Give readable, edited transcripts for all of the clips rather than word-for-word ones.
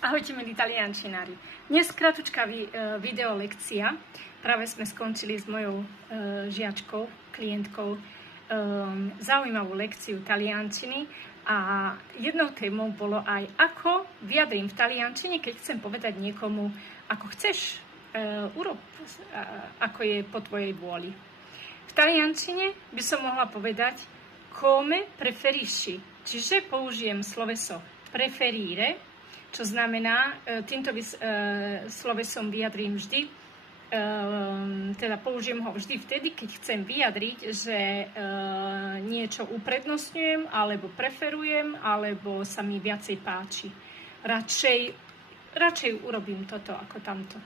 Ahojte milí taliančinári. Dnes kratučká video lekcia. Práve sme skončili s mojou žiačkou, klientkou zaujímavú lekciu taliančiny a jednou témou bolo aj ako vyjadrím v taliančine, keď chcem povedať niekomu ako chceš, urob, ako je po tvojej vôli. V taliančine by som mohla povedať come preferisci, čiže použijem sloveso preferire, čo znamená, týmto slovesom vyjadrím vždy, teda použijem ho vždy vtedy, keď chcem vyjadriť, že niečo uprednostňujem, alebo preferujem, alebo sa mi viacej páči. Radšej urobím toto ako tamto.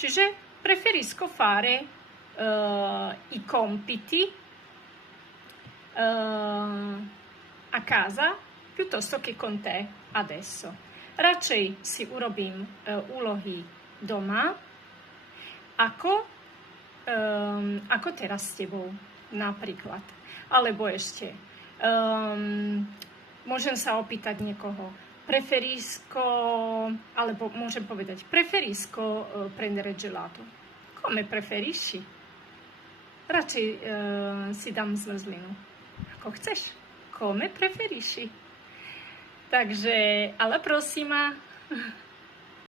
Čiže preferisco fare i compiti a casa piuttosto che con te adesso. Radšej si urobím úlohy doma, ako teraz s tebou, napríklad. Alebo ešte, môžem sa opýtať niekoho, preferisco, alebo môžem povedať, preferisco prendere gelato. Come preferisci? Radšej si dám zmrzlinu. Ako chceš. Come preferisci? Takže, alla prossima!